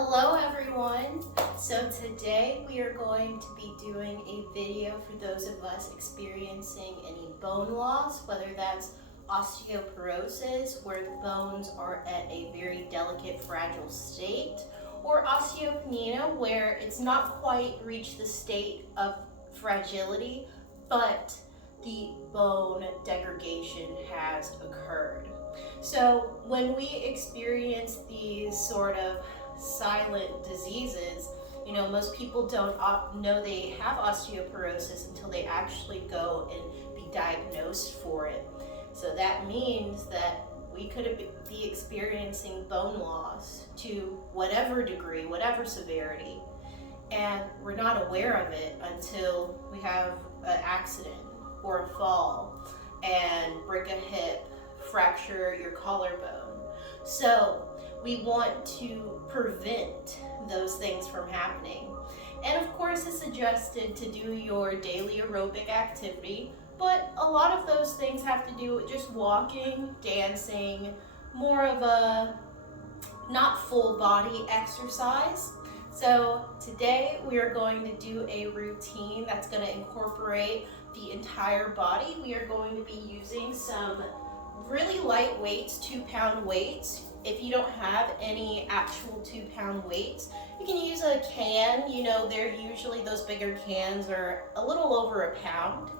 Hello everyone! So today we are going to be doing a video for those of us experiencing any bone loss, whether that's osteoporosis, where the bones are at a very delicate, fragile state, or osteopenia, where it's not quite reached the state of fragility, but the bone degradation has occurred. So when we experience these sort of silent diseases, most people don't know they have osteoporosis until they actually go and be diagnosed for it. So that means that we could be experiencing bone loss to whatever degree, whatever severity, and we're not aware of it until we have an accident or a fall and break a hip, fracture your collarbone. So we want to prevent those things from happening. And of course, it's suggested to do your daily aerobic activity, but a lot of those things have to do with just walking, dancing, more of a not full body exercise. So today we are going to do a routine that's going to incorporate the entire body. We are going to be using some really light weights, 2-pound weights. If you don't have any actual 2-pound weights, you can use a can. They're usually, those bigger cans are a little over a pound.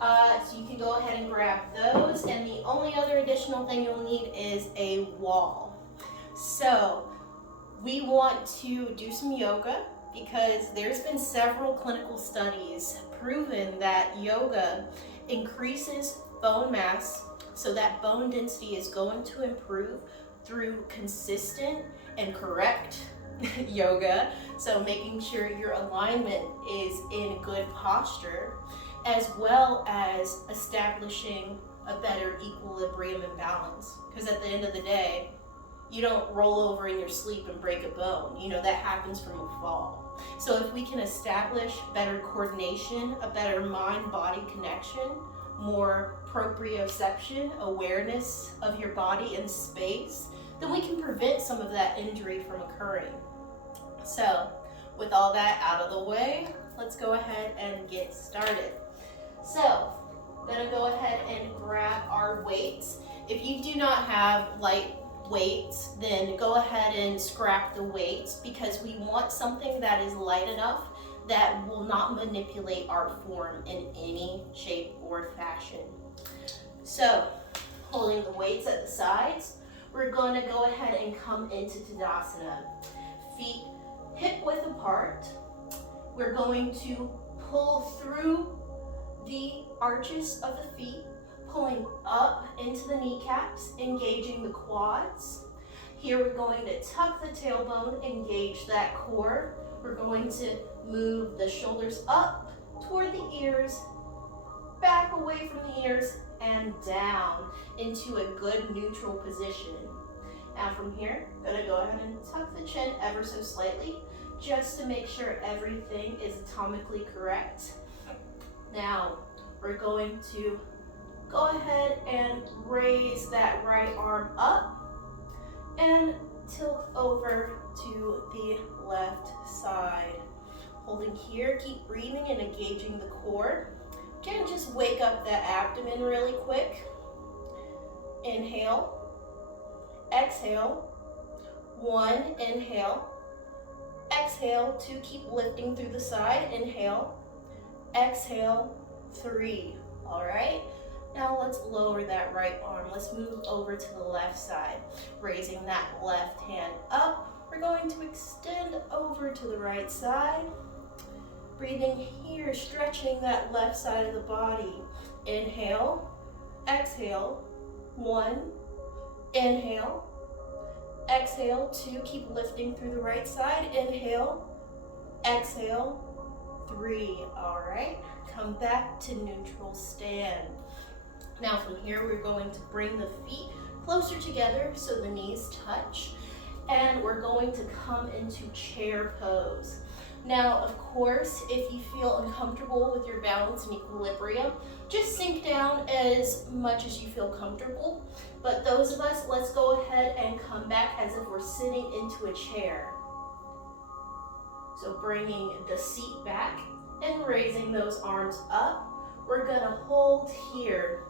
So you can go ahead and grab those, and the only other additional thing you'll need is a wall. So we want to do some yoga because there's been several clinical studies proven that yoga increases bone mass, so that bone density is going to improve through consistent and correct yoga. So making sure your alignment is in good posture, as well as establishing a better equilibrium and balance. Because at the end of the day, you don't roll over in your sleep and break a bone. That happens from a fall. So if we can establish better coordination, a better mind-body connection, more proprioception, awareness of your body in space, then we can prevent some of that injury from occurring. So with all that out of the way, let's go ahead and get started. So I'm gonna go ahead and grab our weights. If you do not have light weights, then go ahead and scrap the weights, because we want something that is light enough that will not manipulate our form in any shape or fashion. So holding the weights at the sides, we're going to go ahead and come into Tadasana. Feet hip width apart. We're going to pull through the arches of the feet, pulling up into the kneecaps, engaging the quads. Here we're going to tuck the tailbone, engage that core. We're going to move the shoulders up toward the ears, back away from the ears, and down into a good neutral position. Now from here, I'm going to go ahead and tuck the chin ever so slightly, just to make sure everything is atomically correct. Now we're going to go ahead and raise that right arm up and tilt over to the left side. Holding here, keep breathing and engaging the core. Again, just wake up that abdomen really quick. Inhale, exhale. 1, inhale, exhale. 2, keep lifting through the side. Inhale, exhale. 3. All right. Now let's lower that right arm. Let's move over to the left side. Raising that left hand up. We're going to extend over to the right side. Breathing here, stretching that left side of the body. Inhale, exhale. 1, inhale, exhale. 2, keep lifting through the right side. Inhale, exhale. 3. All right. Come back to neutral stand. Now from here, we're going to bring the feet closer together so the knees touch, and we're going to come into chair pose. Now, of course, if you feel uncomfortable with your balance and equilibrium, just sink down as much as you feel comfortable. But those of us, let's go ahead and come back as if we're sitting into a chair. So bringing the seat back and raising those arms up. We're gonna hold here.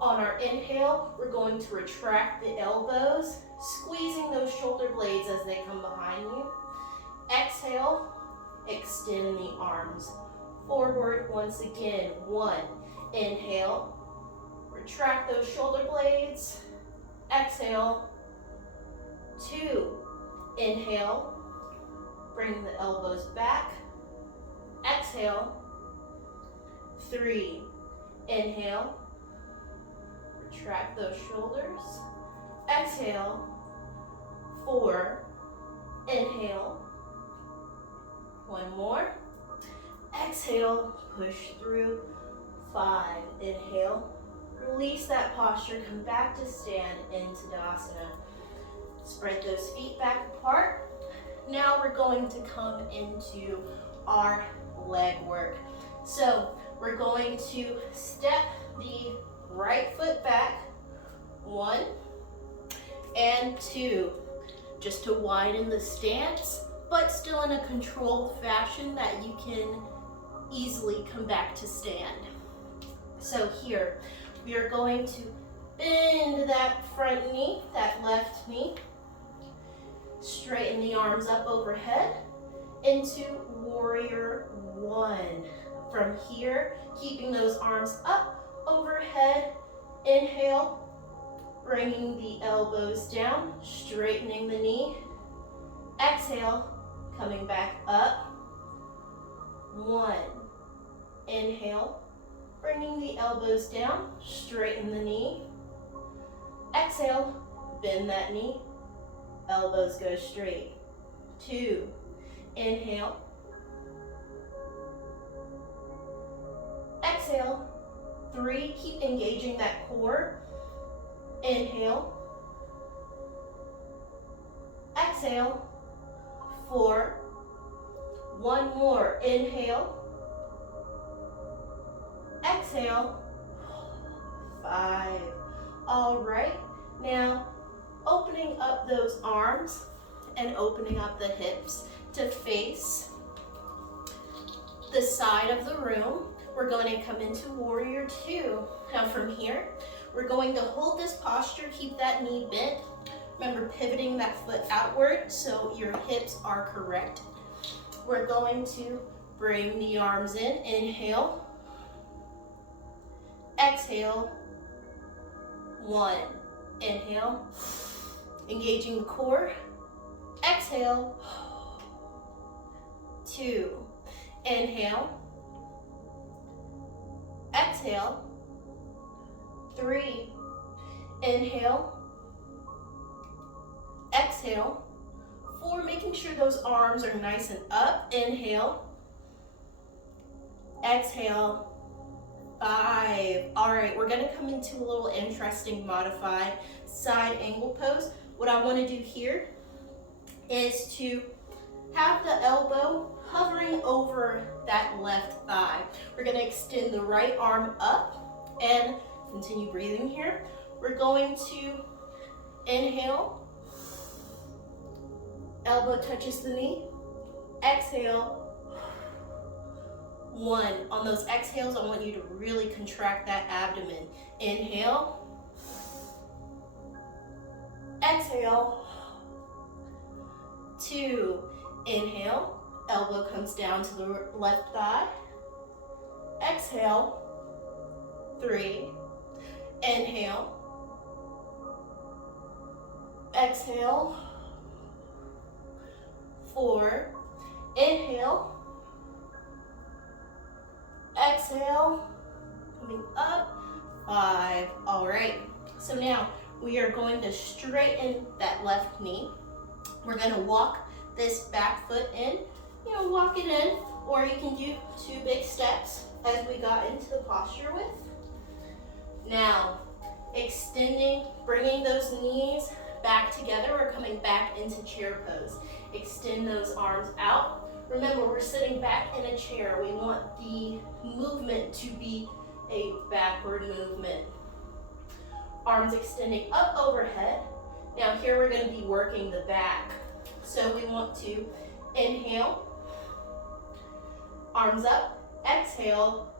On our inhale, we're going to retract the elbows, squeezing those shoulder blades as they come behind you. Exhale, extend the arms forward once again. 1, inhale, retract those shoulder blades. Exhale, 2, inhale, bring the elbows back. Exhale, 3, inhale, retract those shoulders. Exhale, 4, inhale. 1 more. Exhale, push through. 5, inhale. Release that posture, come back to stand in Tadasana. Spread those feet back apart. Now we're going to come into our leg work. So we're going to step the right foot back, 1 and 2, just to widen the stance, but still in a controlled fashion that you can easily come back to stand. So here, we are going to bend that front knee, that left knee, straighten the arms up overhead into warrior 1. From here, keeping those arms up overhead, inhale, bringing the elbows down, straightening the knee. Exhale, coming back up. 1, inhale, bringing the elbows down, straighten the knee. Exhale, bend that knee, elbows go straight. 2, inhale. Exhale. 3, keep engaging that core. Inhale. Exhale. 4. 1 more. Inhale. Exhale. 5. All right. Now, opening up those arms and opening up the hips to face the side of the room. We're going to come into warrior 2. Now from here, we're going to hold this posture, keep that knee bent. Remember, pivoting that foot outward so your hips are correct. We're going to bring the arms in. Inhale. Exhale. 1. Inhale. Engaging the core. Exhale. 2. Inhale. Exhale. 3. Inhale. Exhale. 4, making sure those arms are nice and up. Inhale. Exhale. 5. All right, we're gonna come into a little interesting modified side angle pose. What I wanna do here is to have the elbow hovering over that left thigh. We're gonna extend the right arm up and continue breathing here. We're going to inhale, elbow touches the knee, exhale. 1. On those exhales, I want you to really contract that abdomen. Inhale, exhale. 2. Inhale, elbow comes down to the left thigh. Exhale. 3. Inhale. Exhale. 4. Inhale. Exhale. Coming up. 5. All right. So now we are going to straighten that left knee. We're going to walk this back foot in. Walk it in, or you can do 2 big steps as we got into the posture with. Now, extending, bringing those knees back together. We're coming back into chair pose. Extend those arms out. Remember, we're sitting back in a chair. We want the movement to be a backward movement. Arms extending up overhead. Now here we're going to be working the back. So we want to inhale, arms up, exhale,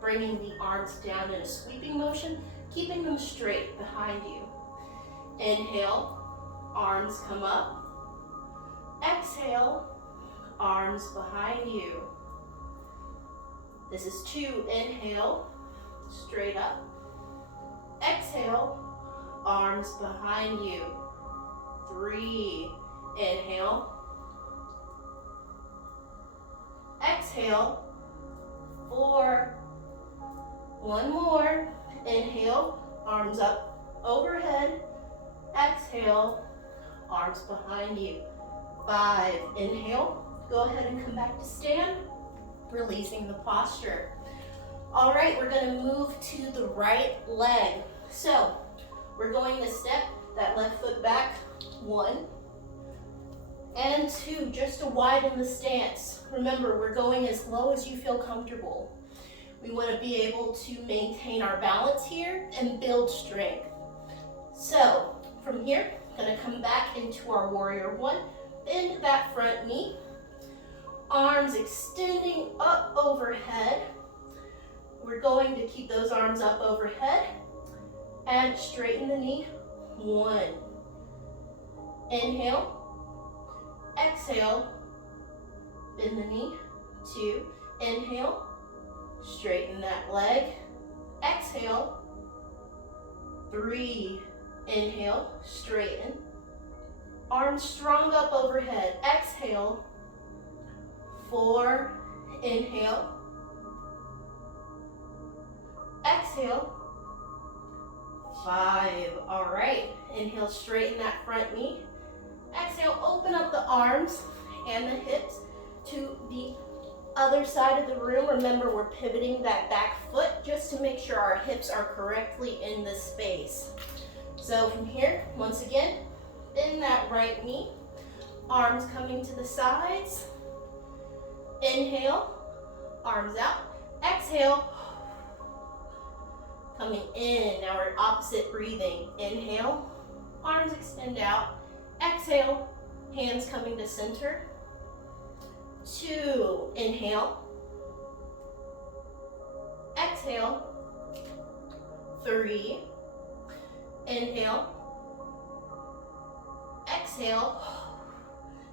bringing the arms down in a sweeping motion, keeping them straight behind you. Inhale, arms come up. Exhale, arms behind you. This is 2, inhale, straight up. Exhale, arms behind you. 3, inhale. Exhale, 4, one more. Inhale, arms up overhead. Exhale, arms behind you. 5, inhale. Go ahead and come back to stand, releasing the posture. All right, we're gonna move to the right leg. So we're going to step that left foot back, 1 and 2, just to widen the stance. Remember, we're going as low as you feel comfortable. We wanna be able to maintain our balance here and build strength. So from here, gonna come back into our warrior 1, bend that front knee, arms extending up overhead. We're going to keep those arms up overhead and straighten the knee. 1, inhale, exhale, bend the knee. 2, inhale, straighten that leg, exhale. 3, inhale, straighten, arms strong up overhead, exhale. 4, inhale, exhale. 5, all right, inhale, straighten that front knee. Exhale, open up the arms and the hips to the other side of the room. Remember, we're pivoting that back foot just to make sure our hips are correctly in the space. So from here, once again, bend that right knee, arms coming to the sides. Inhale, arms out. Exhale, coming in. Now we're opposite breathing. Inhale, arms extend out. Exhale, hands coming to center. 2, inhale. Exhale. 3, inhale. Exhale.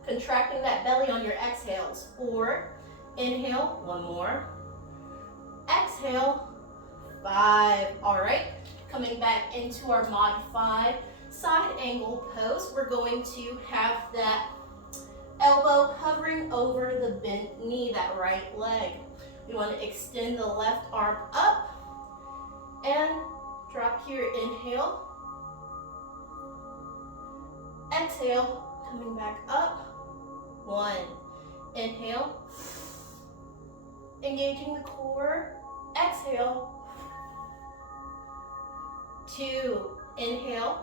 Contracting that belly on your exhales. 4, inhale, one more. Exhale. 5, all right. Coming back into our modified side angle pose. We're going to have that elbow hovering over the bent knee, that right leg. We want to extend the left arm up and drop here. Inhale. Exhale, coming back up. 1, inhale. Engaging the core. Exhale. 2, inhale.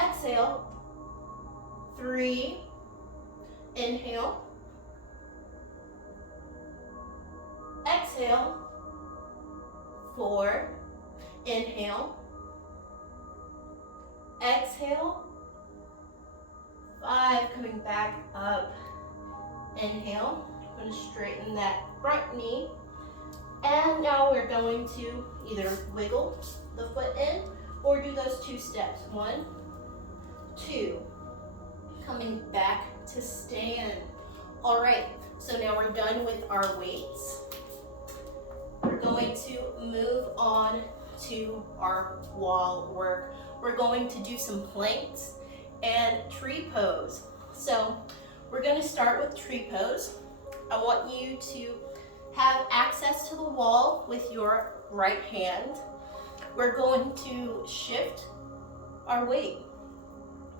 Exhale. 3, inhale. Exhale. 4, inhale. Exhale. 5, coming back up. Inhale. I'm going to straighten that front knee. And now we're going to either wiggle the foot in or do those 2 steps. 1, 2. Coming back to stand. All right, so now we're done with our weights. We're going to move on to our wall work. We're going to do some planks and tree pose. So we're going to start with tree pose. I want you to have access to the wall with your right hand. We're going to shift our weight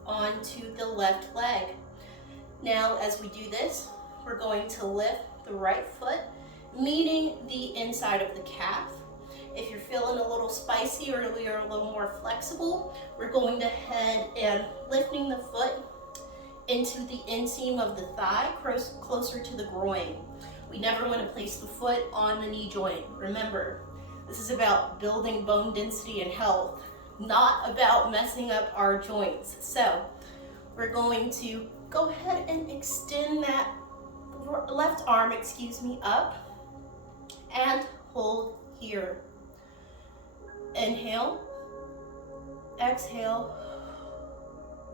onto the left leg. Now, as we do this, we're going to lift the right foot, meeting the inside of the calf. If you're feeling a little spicy or you're a little more flexible, we're going to head and lifting the foot into the inseam of the thigh, closer to the groin. We never want to place the foot on the knee joint. Remember, this is about building bone density and health, not about messing up our joints. So we're going to go ahead and extend that left arm, up and hold here. Inhale, exhale,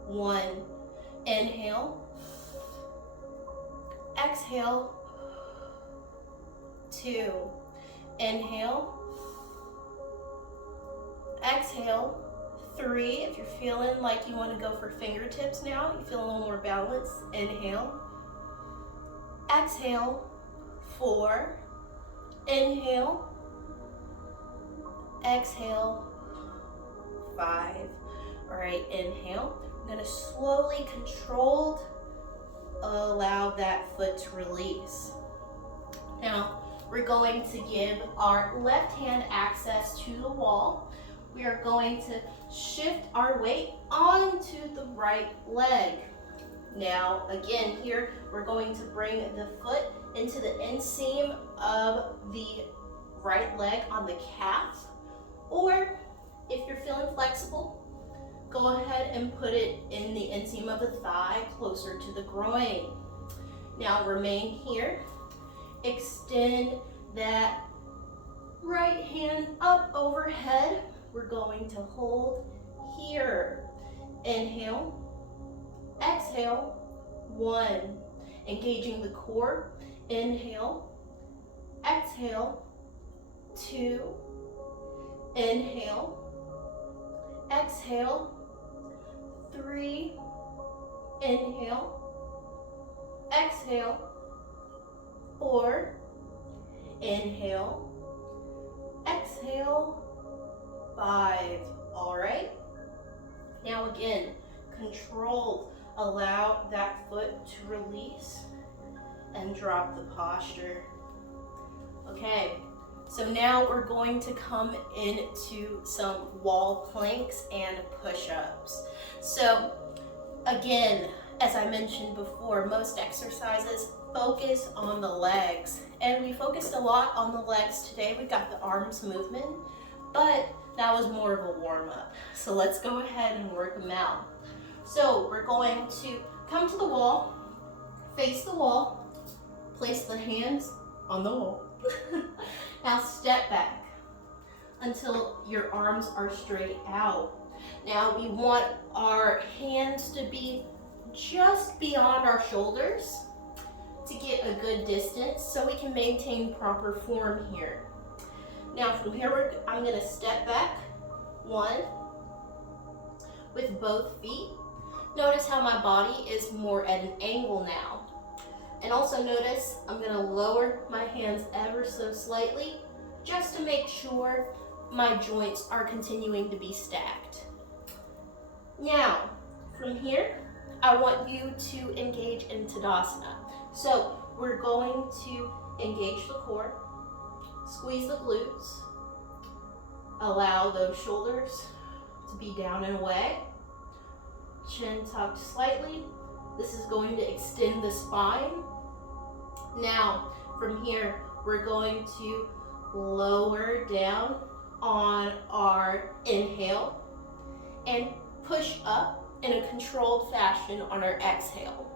1. Inhale, exhale, 2. Inhale, exhale, 3. If you're feeling like you want to go for fingertips now, you feel a little more balanced, inhale, exhale, 4. Inhale, exhale, 5. All right, inhale. I'm going to slowly, controlled, allow that foot to release. Now, we're going to give our left hand access to the wall. We are going to shift our weight onto the right leg. Now, again, here, we're going to bring the foot into the inseam of the right leg on the calf, or if you're feeling flexible, go ahead and put it in the inseam of the thigh closer to the groin. Now remain here. Extend that right hand up overhead. We're going to hold here. Inhale, exhale, 1. Engaging the core. Inhale, exhale, 2. Inhale, exhale, 3. Inhale, exhale, 4. Inhale, exhale, 5. All right. Now again, control. Allow that foot to release and drop the posture. Okay. So now we're going to come into some wall planks and push-ups. So again, as I mentioned before, most exercises focus on the legs. And we focused a lot on the legs today. We got the arms movement, but that was more of a warm-up. So let's go ahead and work them out. So we're going to come to the wall, face the wall, place the hands on the wall. Now step back until your arms are straight out. Now we want our hands to be just beyond our shoulders to get a good distance so we can maintain proper form here. Now from here, I'm going to step back, 1, with both feet. Notice how my body is more at an angle now. And also notice I'm going to lower my hands ever so slightly just to make sure my joints are continuing to be stacked. Now, from here, I want you to engage in Tadasana. So we're going to engage the core, squeeze the glutes, allow those shoulders to be down and away, chin tucked slightly. This is going to extend the spine. Now, from here, we're going to lower down on our inhale and push up in a controlled fashion on our exhale.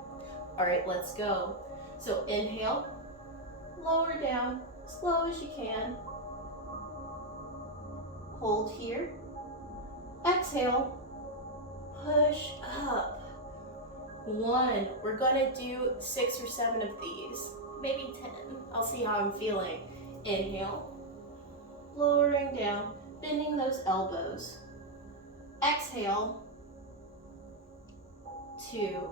All right, let's go. So inhale, lower down, slow as you can. Hold here. Exhale, push up. 1. We're gonna do 6 or 7 of these, maybe 10. I'll see how I'm feeling. Inhale, lowering down, bending those elbows. Exhale, 2.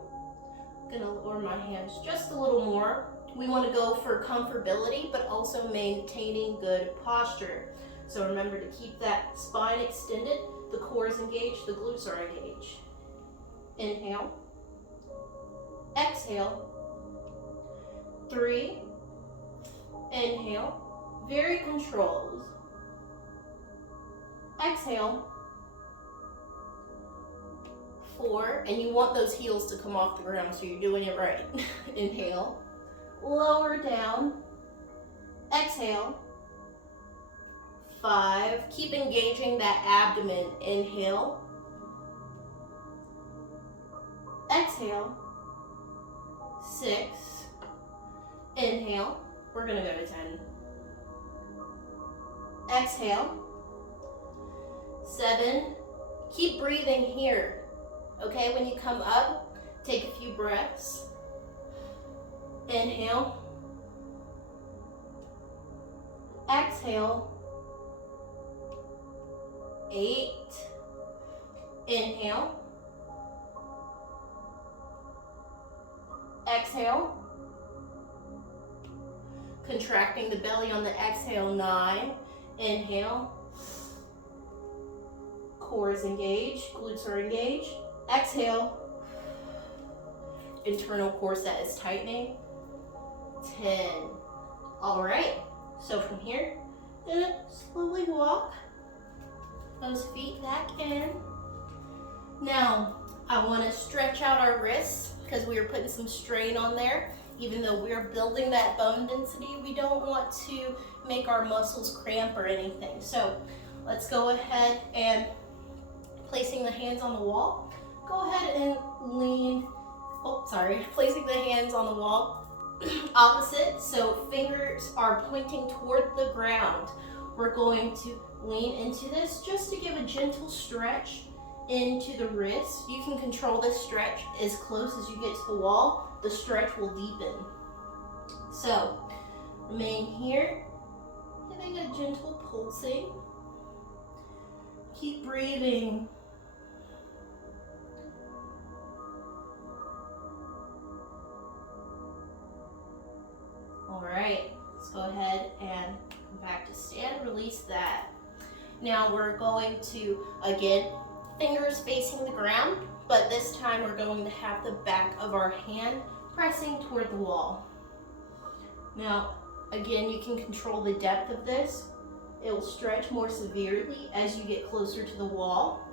I'm gonna lower my hands just a little more. We want to go for comfortability, but also maintaining good posture. So remember to keep that spine extended, the core is engaged, the glutes are engaged. Inhale, exhale, 3, inhale, very controlled. Exhale, 4, and you want those heels to come off the ground, so you're doing it right. Inhale, lower down, exhale, 5, keep engaging that abdomen. Inhale, exhale, 6. Inhale. We're going to go to 10. Exhale. 7. Keep breathing here. Okay, when you come up, take a few breaths. Inhale. Exhale. 8. Inhale. Exhale. Contracting the belly on the exhale, 9. Inhale. Core is engaged, glutes are engaged. Exhale. Internal core set is tightening. 10. All right, so from here, gonna slowly walk those feet back in. Now, I want to stretch out our wrists because we are putting some strain on there. Even though we're building that bone density, we don't want to make our muscles cramp or anything. So let's go ahead and placing the hands on the wall. Go ahead and lean, placing the hands on the wall opposite. So fingers are pointing toward the ground. We're going to lean into this just to give a gentle stretch into the wrist. You can control this stretch as close as you get to the wall. The stretch will deepen. So remain here, giving a gentle pulsing. Keep breathing. All right, let's go ahead and come back to stand, release that. Now we're going to, again, fingers facing the ground, but this time we're going to have the back of our hand pressing toward the wall. Now, again, you can control the depth of this. It will stretch more severely as you get closer to the wall.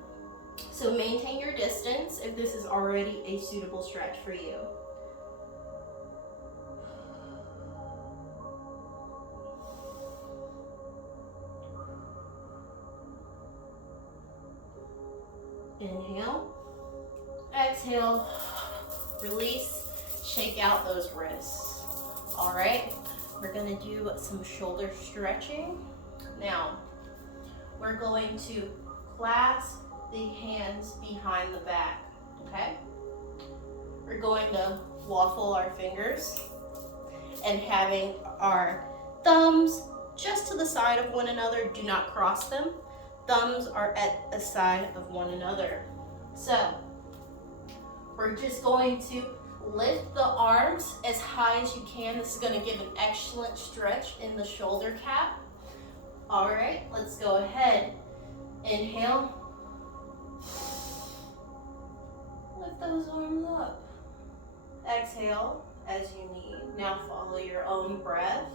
So maintain your distance if this is already a suitable stretch for you. Inhale, exhale, release, shake out those wrists. All right, we're gonna do some shoulder stretching. Now, we're going to clasp the hands behind the back, okay? We're going to waffle our fingers and having our thumbs just to the side of one another. Do not cross them. Thumbs are at the side of one another. So we're just going to lift the arms as high as you can. This is going to give an excellent stretch in the shoulder cap. All right, let's go ahead. Inhale. Lift those arms up. Exhale as you need. Now follow your own breath.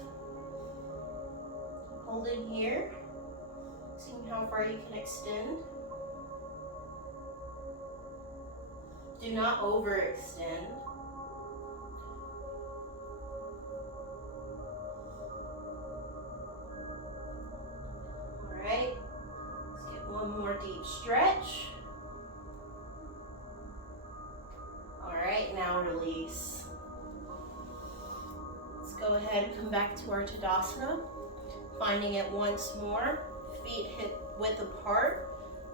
Holding here. Seeing how far you can extend. Do not overextend. All right, let's get one more deep stretch. All right, now release. Let's go ahead and come back to our Tadasana. Finding it once more. Feet hip width apart,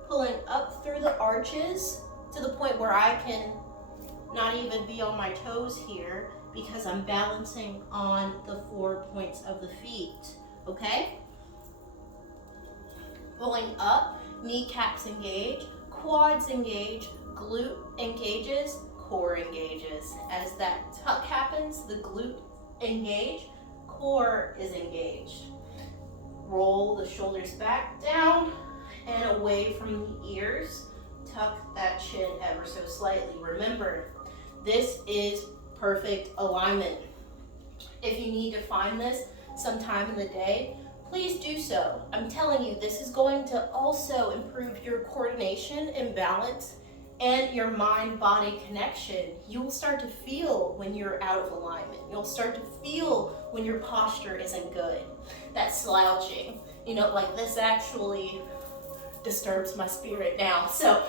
pulling up through the arches to the point where I can not even be on my toes here because I'm balancing on the 4 points of the feet, okay? Pulling up, kneecaps engage, quads engage, glute engages, core engages. As that tuck happens, the glute engage, core is engaged. Roll the shoulders back, down, and away from the ears. Tuck that chin ever so slightly. Remember, this is perfect alignment. If you need to find this sometime in the day, please do so. I'm telling you, this is going to also improve your coordination and balance and your mind-body connection. You'll start to feel when you're out of alignment. You'll start to feel when your posture isn't good. That slouching, you know, like this actually disturbs my spirit now. So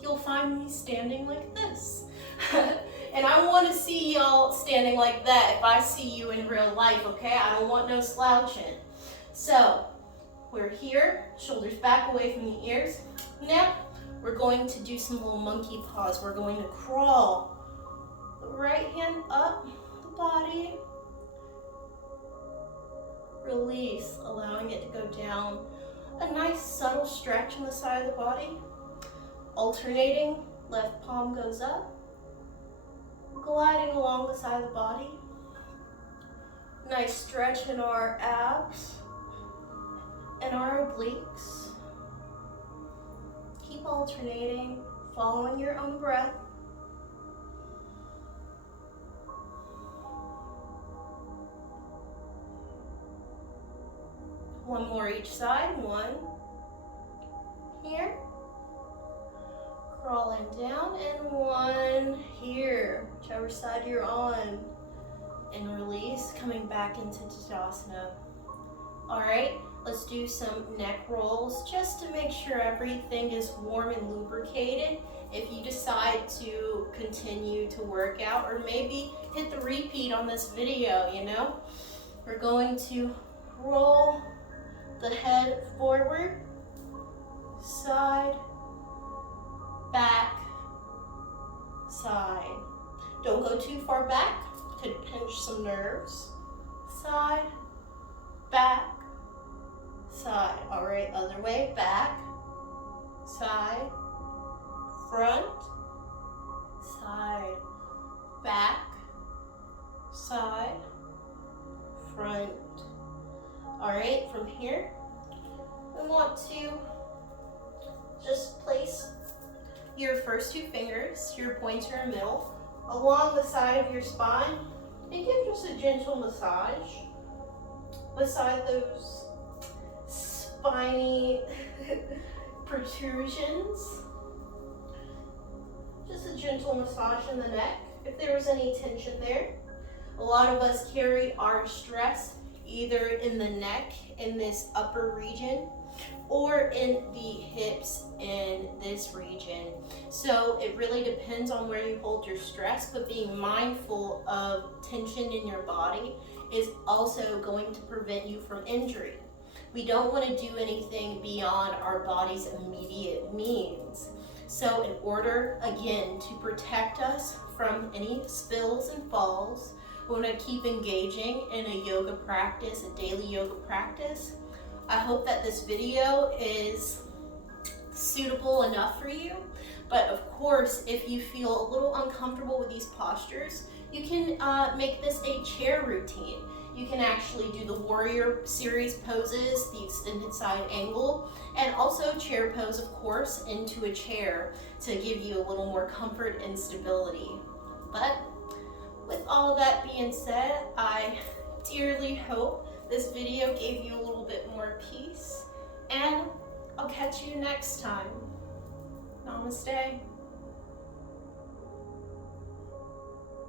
you'll find me standing like this. And I want to see y'all standing like that if I see you in real life, okay? I don't want no slouching. So, we're here, shoulders back away from the ears. Now, we're going to do some little monkey paws. We're going to crawl the right hand up the body. Release, allowing it to go down. A nice subtle stretch on the side of the body. Alternating, left palm goes up. Gliding along the side of the body. Nice stretch in our abs and our obliques. Keep alternating, following your own breath. One more each side. One here. Crawling down, and one here, whichever side you're on. And release, coming back into Tadasana. All right, let's do some neck rolls just to make sure everything is warm and lubricated. If you decide to continue to work out, or maybe hit the repeat on this video, you know, we're going to roll the head forward, side, back, side. Don't go too far back, could pinch some nerves. Side, back, side. All right, other way, back, side, front, side, back, side, front. All right, from here, we want to just place your first two fingers, your pointer and middle, along the side of your spine, and give just a gentle massage beside those spiny protrusions. Just a gentle massage in the neck if there was any tension there. A lot of us carry our stress either in the neck, in this upper region, or in the hips in this region. So it really depends on where you hold your stress, but being mindful of tension in your body is also going to prevent you from injury. We don't want to do anything beyond our body's immediate means. So in order, again, to protect us from any spills and falls, we want to keep engaging in a yoga practice, a daily yoga practice. I hope that this video is suitable enough for you, but of course, if you feel a little uncomfortable with these postures, you can make this a chair routine. You can actually do the warrior series poses, the extended side angle, and also chair pose, of course, into a chair to give you a little more comfort and stability. But with all of that being said, I dearly hope this video gave you a little bit more peace, and I'll catch you next time. Namaste.